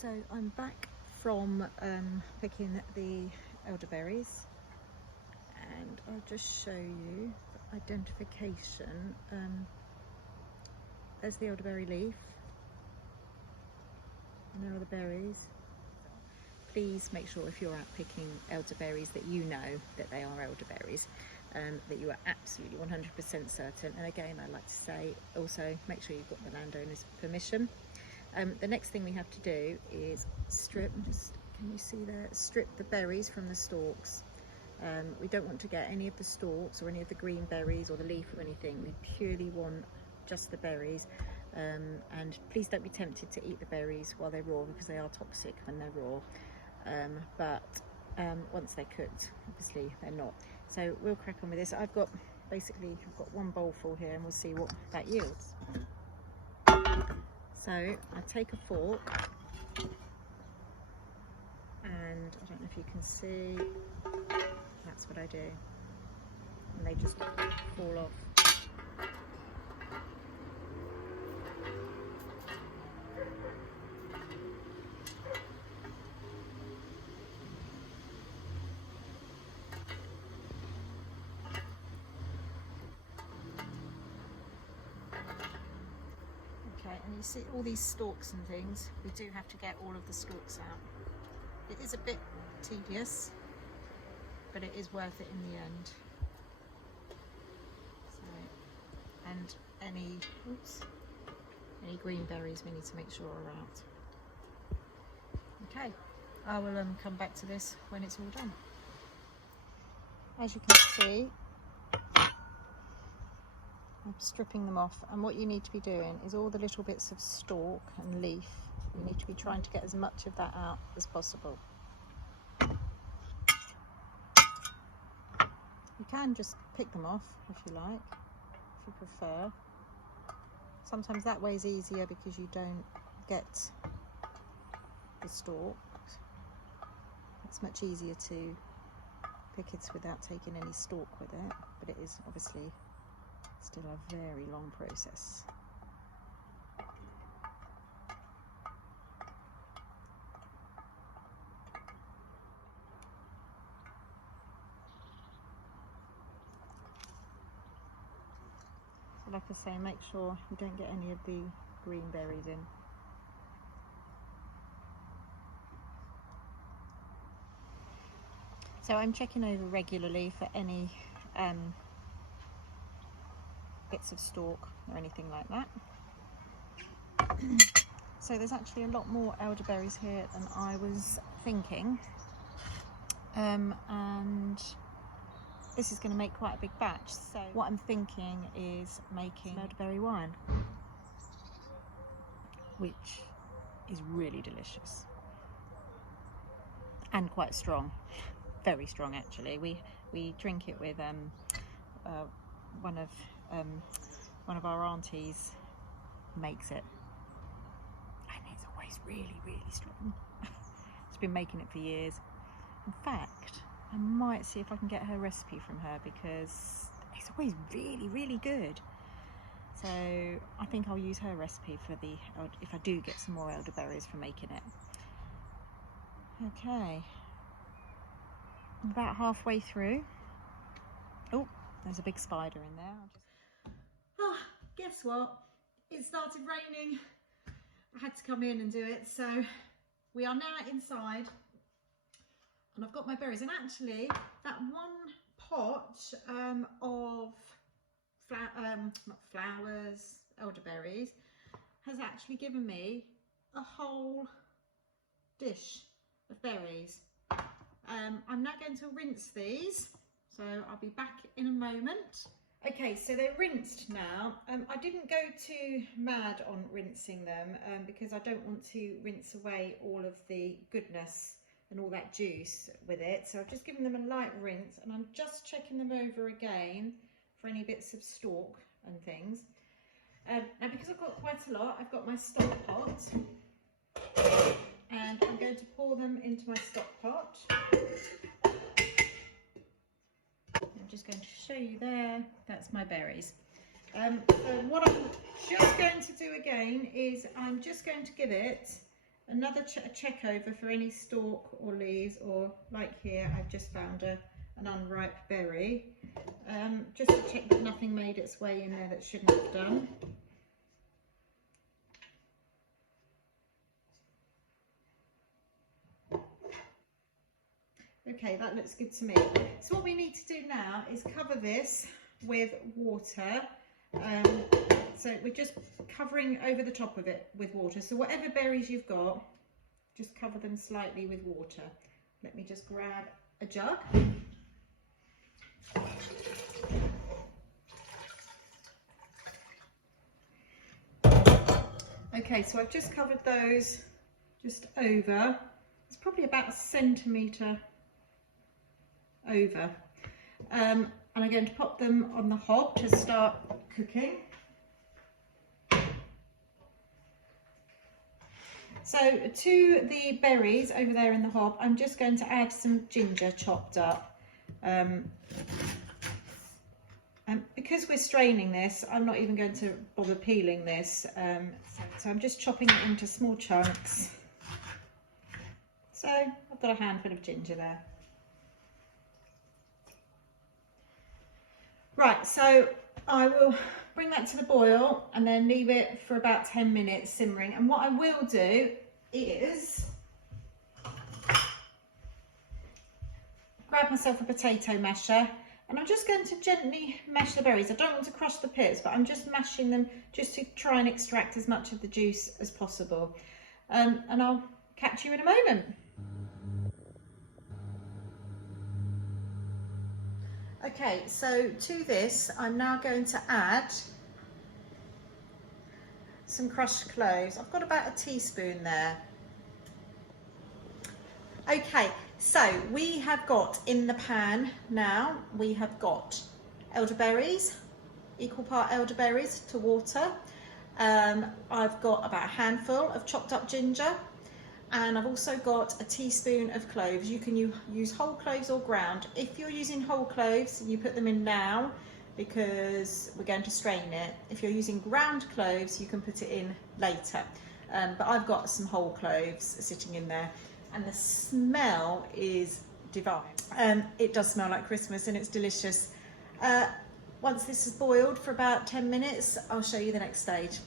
So I'm back from picking the elderberries, and I'll just show you the identification. There's the elderberry leaf, and there are the berries. Please make sure if you're out picking elderberries that you know that they are elderberries, that you are absolutely 100% certain. And again, I like to say also make sure you've got the landowner's permission. The next thing we have to do is strip, can you see there, strip the berries from the stalks. We don't want to get any of the stalks or any of the green berries or the leaf or anything. We purely want just the berries, and please don't be tempted to eat the berries while they're raw, because they are toxic when they're raw, but once they're cooked, obviously they're not. So we'll crack on with this. I've got one bowl full here, and we'll see what that yields. So I take a fork, and I don't know if you can see, that's what I do, and they just fall off. And you see all these stalks and things, we do have to get all of the stalks out. It is a bit tedious, but it is worth it in the end. So, and any green berries we need to make sure are out. Okay, I will come back to this when it's all done. As you can see, I'm stripping them off, and what you need to be doing is all the little bits of stalk and leaf, you need to be trying to get as much of that out as possible. You can just pick them off if you like, if you prefer. Sometimes that way is easier because you don't get the stalk. It's much easier to pick it without taking any stalk with it, but it is obviously still a very long process. So like I say, make sure you don't get any of the green berries in. So I'm checking over regularly for any bits of stalk or anything like that. So there's actually a lot more elderberries here than I was thinking, and this is going to make quite a big batch. So what I'm thinking is making elderberry wine, which is really delicious and quite strong, very strong actually. We drink it with one of our aunties makes it, and it's always really strong. It's been making it for years. In fact, I might see if I can get her recipe from her, because it's always really, really good. So I think I'll use her recipe for if I do get some more elderberries for making it. Okay, I'm about halfway through. Oh, there's a big spider in there. Guess what? It started raining. I had to come in and do it. So we are now inside, and I've got my berries. And actually, that one pot of not flowers, elderberries, has actually given me a whole dish of berries. I'm now going to rinse these, so I'll be back in a moment. Okay, so they're rinsed now. I didn't go too mad on rinsing them because I don't want to rinse away all of the goodness and all that juice with it. So I've just given them a light rinse, and I'm just checking them over again for any bits of stalk and things. Now, because I've got quite a lot, I've got my stock pot, and I'm going to pour them into my stock pot. I'm just going to show you there, that's my berries. What I'm just going to do again is I'm just going to give it another check over for any stalk or leaves, or like here, I've just found an unripe berry, just to check that nothing made its way in there that shouldn't have done. Okay, that looks good to me. So what we need to do now is cover this with water. So we're just covering over the top of it with water. So whatever berries you've got, just cover them slightly with water. Let me just grab a jug. Okay, so I've just covered those just over. It's probably about 1 centimetre over. And I'm going to pop them on the hob to start cooking. So to the berries over there in the hob, I'm just going to add some ginger chopped up. Because we're straining this, I'm not even going to bother peeling this. So I'm just chopping it into small chunks. So I've got a handful of ginger there. Right, so I will bring that to the boil and then leave it for about 10 minutes simmering. And what I will do is grab myself a potato masher, and I'm just going to gently mash the berries. I don't want to crush the pits, but I'm just mashing them just to try and extract as much of the juice as possible. And I'll catch you in a moment. Okay, so to this, I'm now going to add some crushed cloves. I've got about a teaspoon there. Okay, so we have got in the pan now, we have got elderberries, equal part elderberries to water. I've got about a handful of chopped up ginger, and I've also got a teaspoon of cloves. You can use whole cloves or ground. If you're using whole cloves, you put them in now because we're going to strain it. If you're using ground cloves, you can put it in later. But I've got some whole cloves sitting in there, and the smell is divine. It does smell like Christmas, and it's delicious. Once this is boiled for about 10 minutes, I'll show you the next stage.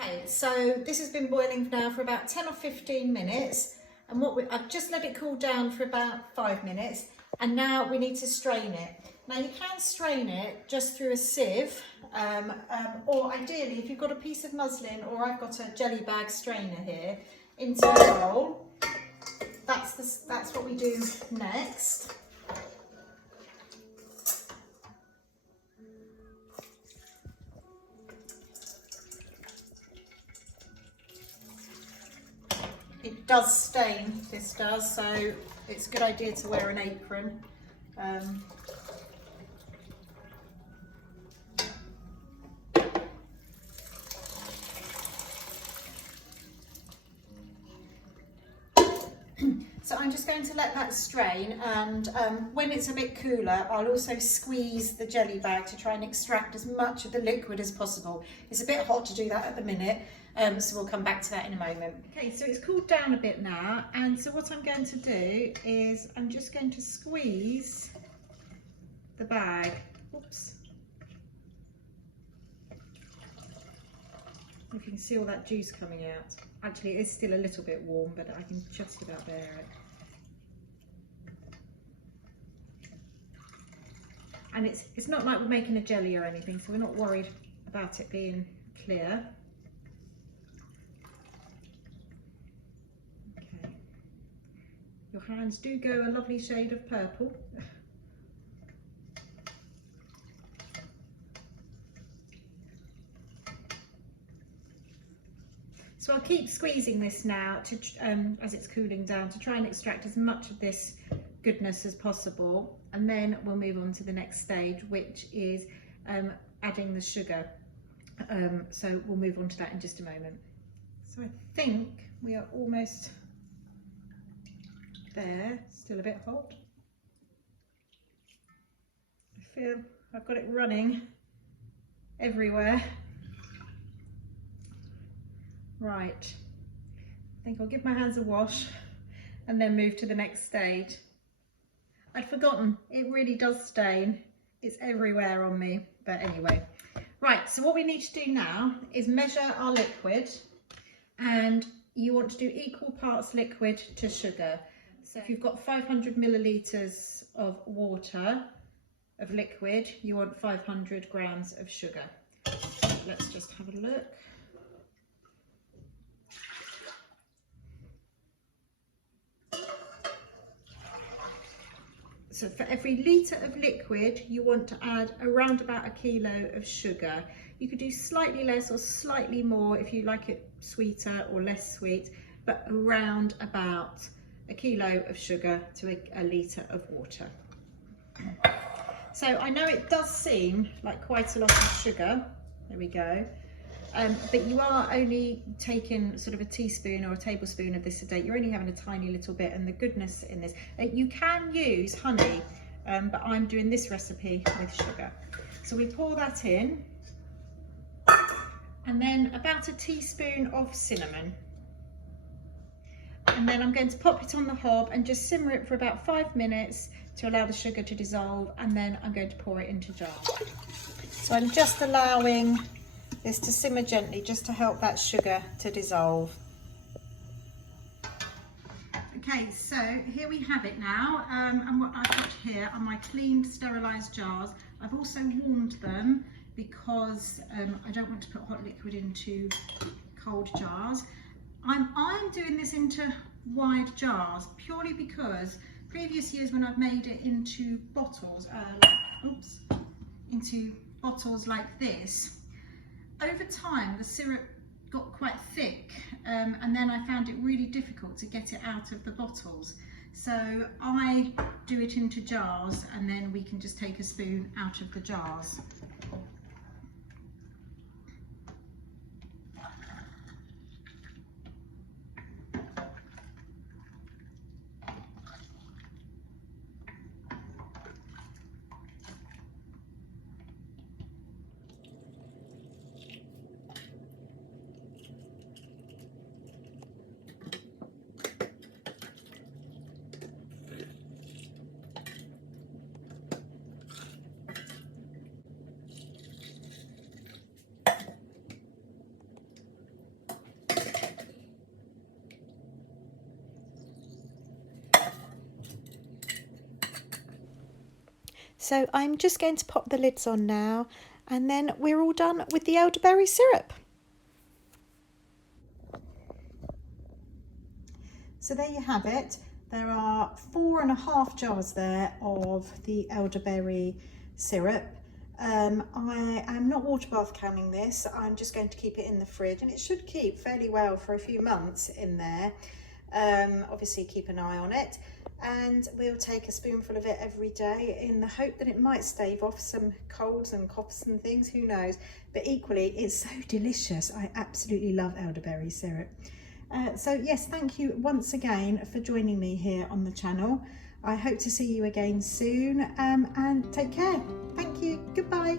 Okay, so this has been boiling now for about 10 or 15 minutes, and I've just let it cool down for about 5 minutes, and now we need to strain it. Now you can strain it just through a sieve, or ideally if you've got a piece of muslin, or I've got a jelly bag strainer here, into a bowl. That's what we do next. It does stain, this does, so it's a good idea to wear an apron. I'm just going to let that strain, and when it's a bit cooler, I'll also squeeze the jelly bag to try and extract as much of the liquid as possible. It's a bit hot to do that at the minute, so we'll come back to that in a moment. Okay, so it's cooled down a bit now, and so what I'm going to do is I'm just going to squeeze the bag. Oops. If you can see all that juice coming out. Actually, it is still a little bit warm, but I can just about bear it. And it's not like we're making a jelly or anything, so we're not worried about it being clear. Okay. Your hands do go a lovely shade of purple. So I'll keep squeezing this now to, as it's cooling down, to try and extract as much of this goodness as possible, and then we'll move on to the next stage, which is adding the sugar. So we'll move on to that in just a moment. So I think we are almost there. Still a bit hot. I feel I've got it running everywhere. Right, I think I'll give my hands a wash and then move to the next stage. I'd forgotten, it really does stain. It's everywhere on me, but anyway. Right, so what we need to do now is measure our liquid, and you want to do equal parts liquid to sugar. So if you've got 500 millilitres of water, of liquid, you want 500 grams of sugar. Let's just have a look. So for every litre of liquid, you want to add around about a kilo of sugar. You could do slightly less or slightly more if you like it sweeter or less sweet, but around about a kilo of sugar to a litre of water. So I know it does seem like quite a lot of sugar. There we go. But you are only taking sort of a teaspoon or a tablespoon of this a day. You're only having a tiny little bit, and the goodness in this. You can use honey, but I'm doing this recipe with sugar. So we pour that in, and then about a teaspoon of cinnamon. And then I'm going to pop it on the hob and just simmer it for about 5 minutes to allow the sugar to dissolve, and then I'm going to pour it into jars. So I'm just allowing this to simmer gently just to help that sugar to dissolve. Okay, so here we have it now, and what I've got here are my cleaned, sterilised jars. I've also warmed them because I don't want to put hot liquid into cold jars. I'm doing this into wide jars purely because previous years when I've made it into bottles, into bottles like this, over time the syrup got quite thick, and then I found it really difficult to get it out of the bottles. So I do it into jars, and then we can just take a spoon out of the jars. So I'm just going to pop the lids on now, and then we're all done with the elderberry syrup. So there you have it. There are 4.5 jars there of the elderberry syrup. I am not water bath canning this. I'm just going to keep it in the fridge, and it should keep fairly well for a few months in there. Obviously keep an eye on it, and we'll take a spoonful of it every day in the hope that it might stave off some colds and coughs and things, who knows. But equally, it's so delicious. I absolutely love elderberry syrup. So yes, thank you once again for joining me here on the channel. I hope to see you again soon, and take care. Thank you. Goodbye.